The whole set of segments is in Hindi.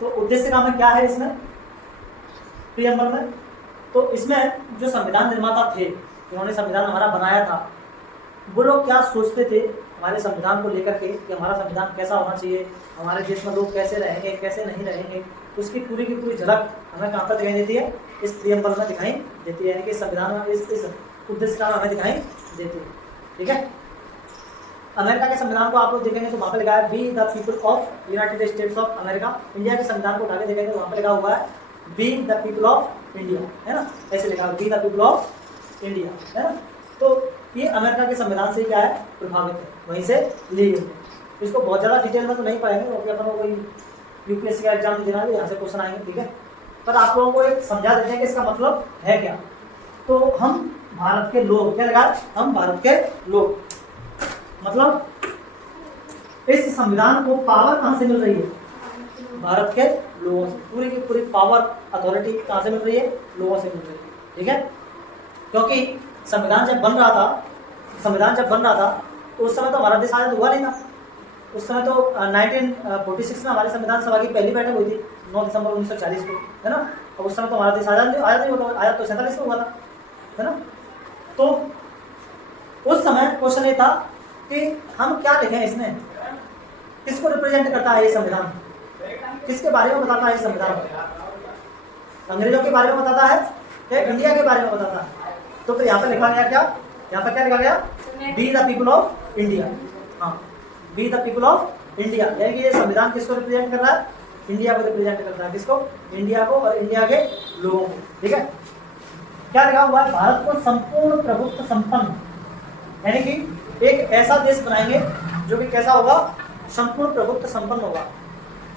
तो उद्देश्य नाम क्या है इसमें, प्रियम्बल में? तो इसमें जो संविधान निर्माता थे, उन्होंने संविधान हमारा बनाया था, वो लोग क्या सोचते थे हमारे संविधान को लेकर के कि हमारा संविधान कैसा होना चाहिए, हमारे देश में लोग कैसे रहेंगे, कैसे नहीं रहेंगे, उसकी पूरी की पूरी झलक हमें कहाँ पर दिखाई देती है? इस प्रियम्बल में दिखाई देती है, यानी कि संविधान में इस उद्देश्य का हमें दिखाई देती है। ठीक है, अमेरिका के संविधान को आप लोग देखेंगे तो वहाँ पे लिखा है we the people of United States of America. India के संविधान को उठा के देखेंगे तो वहाँ पे लिखा हुआ है we the people of India, है ना, ऐसे लिखा है we the people of India, है ना। तो ये अमेरिका के संविधान से क्या है? प्रभावित है, वहीं से ली गई है। इसको बहुत ज़्यादा डिटेल में तो नहीं पढ़ेंगे क्योंकि अपन को कोई यूपीएससी का एग्जाम देना है, यहाँ से क्वेश्चन आएंगे, ठीक है, पर आप लोगों को एक समझा देते हैं कि इसका मतलब है क्या। तो हम भारत के लोग, क्या लगा, हम भारत के लोग, मतलब इस संविधान को पावर कहाँ से मिल रही है? भारत के लोगों से, पूरी की पूरी पावर अथॉरिटी कहाँ से मिल रही है? लोगों से मिल रही है। ठीक है, क्योंकि संविधान जब बन रहा था उस समय तो हमारा देश आजाद हुआ नहीं था। उस समय तो 1946 में हमारे संविधान सभा की पहली बैठक हुई थी 9 दिसंबर 1940 को, है ना। और उस समय तो हमारा देश आजाद नहीं हुआ, आजाद तो 47 में हुआ था, है ना। तो उस समय क्वेश्चन ये था कि हम क्या लिखें इसमें, किसको रिप्रेजेंट करता है ये संविधान, किसके बारे में बताता है ये संविधान? अंग्रेजों के बारे में बताता है या इंडिया के बारे में बताता है? तो फिर यहाँ पे लिखा गया क्या, यहाँ पर क्या लिखा गया? We the people of India. हाँ, we the people of India, यानी कि ये संविधान किसको रिप्रेजेंट कर रहा है? इंडिया को रिप्रेजेंट करता है। किसको? इंडिया को और इंडिया के लोगों को। ठीक है, क्या लिखा हुआ है? भारत को संपूर्ण प्रभुत्व संपन्न, यानी कि एक ऐसा देश बनाएंगे जो कि कैसा होगा? संपूर्ण प्रभुत्व संपन्न होगा,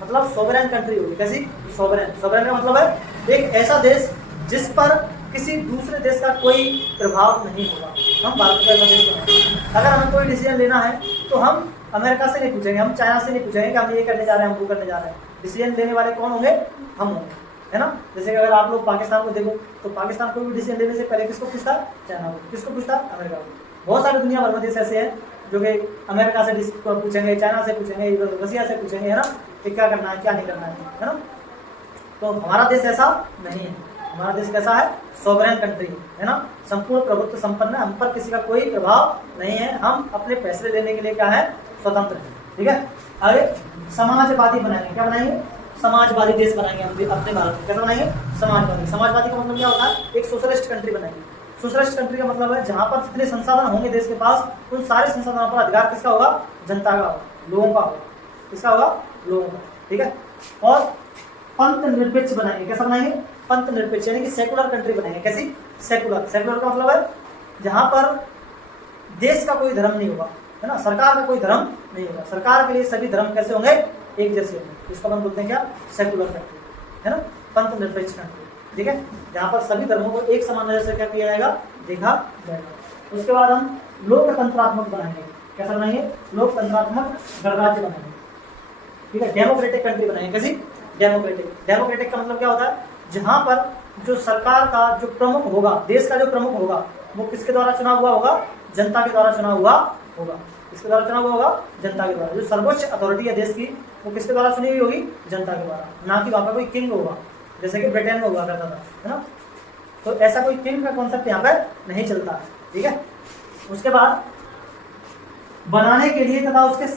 मतलब सोवरेन कंट्री होगी। कैसी? सोवरेन। सोवरेन का मतलब है एक ऐसा देश जिस पर किसी दूसरे देश का कोई प्रभाव नहीं होगा। हम भारत का देश बनाएंगे, अगर हमें कोई डिसीजन लेना है तो हम अमेरिका से नहीं पूछेंगे, हम चाइना से नहीं पूछेंगे कि हम ये करने जा रहे हैं, हम वो करने जा रहे हैं। डिसीजन लेने वाले कौन होंगे? हम होंगे, है ना। जैसे कि अगर आप लोग पाकिस्तान को देखो तो पाकिस्तान को भी डिसीजन लेने से पहले किसको पूछता? चाइना को। किसको पूछता? अमेरिका को। बहुत सारे दुनिया भर में देश ऐसे हैं जो कि अमेरिका से पूछेंगे, चाइना से पूछेंगे, रसिया से पूछेंगे, है ना, कि क्या करना है, क्या नहीं करना है ना। तो हमारा देश ऐसा नहीं है। हमारा देश कैसा है? सोवरेन कंट्री है ना, संपूर्ण प्रभुत्व संपन्न है, हम पर किसी का कोई प्रभाव नहीं है, हम अपने फैसले लेने के लिए क्या है? स्वतंत्र है। ठीक है, आगे समाजवादी बनाएंगे। क्या बनाएंगे? समाजवादी देश बनाएंगे हम भी अपने भारत में। कैसा बनाएंगे? समाजवादी। समाजवादी का मतलब क्या होता है? एक सोशलिस्ट कंट्री बनाएंगे। सोशलिस्ट कंट्री का मतलब है जहाँ पर जितने संसाधन होंगे देश के पास, उन सारे संसाधनों पर अधिकार किसका होगा? जनता का होगा, लोगों का होगा। किसका होगा? लोगों का। ठीक है, और पंथ निरपेक्ष बनाएंगे। कैसा बनाएंगे? पंथ निरपेक्ष, यानी कि सेकुलर कंट्री बनाएंगे। कैसी? सेकुलर। सेकुलर का मतलब है जहां पर देश का कोई धर्म नहीं होगा, है ना, सरकार का कोई धर्म नहीं होगा। सरकार के लिए सभी धर्म कैसे होंगे? एक जैसे होंगे। इसको हम बोलते हैं क्या? सेकुलर कंट्री, है ना, पंथ निरपेक्ष कंट्री। ठीक है, जहां पर सभी धर्मों को एक समान नजर से क्या किया जाएगा? देखा जाएगा। उसके बाद हम लोकतंत्रात्मक बनाएंगे। कैसा बनाएंगे? लोकतंत्रात्मक गणराज्य बनाएंगे। ठीक है, डेमोक्रेटिक कंट्री बनाएंगे। कैसी? डेमोक्रेटिक। डेमोक्रेटिक का मतलब क्या होता है? जहां पर जो सरकार का जो प्रमुख होगा, देश का जो प्रमुख होगा, वो किसके द्वारा चुना हुआ होगा? जनता के द्वारा चुना हुआ होगा। किसके द्वारा चुना हुआ होगा? जनता के द्वारा। जो सर्वोच्च अथॉरिटी है देश की, वो किसके द्वारा चुनी हुई होगी? जनता के द्वारा, ना कि वहां पर कोई किंग होगा जैसे कि ब्रिटेन में हुआ करता था, है ना। तो ऐसा कोई किंग का कॉन्सेप्ट यहाँ पर नहीं चलता है। ठीक है, उसके बाद बनाने के लिए तथा उसके